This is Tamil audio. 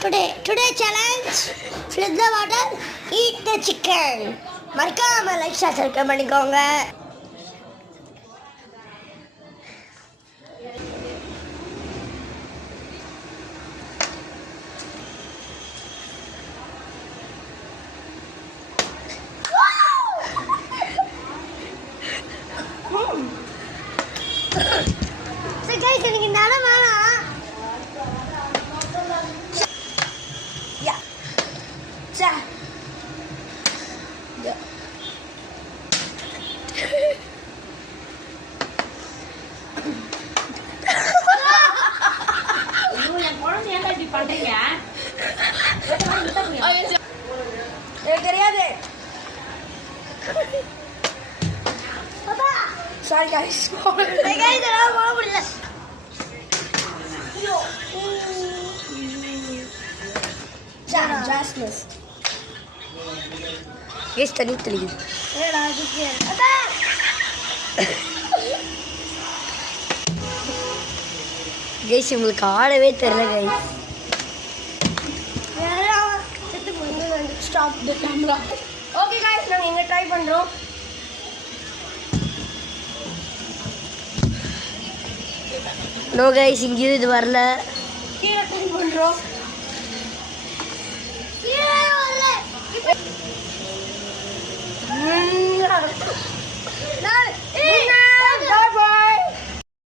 Today challenge, flip the water, eat the chicken. மறக்காம லைக் சப்ஸ்கிரைப் பண்ணிக்கோங்க. சரி guys, எனக்கு நல்லா வேணாம். Yeah. Sorry guys. Hey guys, I'm over there. Yo. Jasmine. Guys, tadi tadi. Era dikit. Ada. Guys, உங்களுக்கு ஆடவே தெரியல guys. Stop the camera. Okay guys, நாங்க இங்க ட்ரை பண்றோம். No guys, இங்க இது வரல. கீழ ட்ரை பண்றோம். கீழ வரல.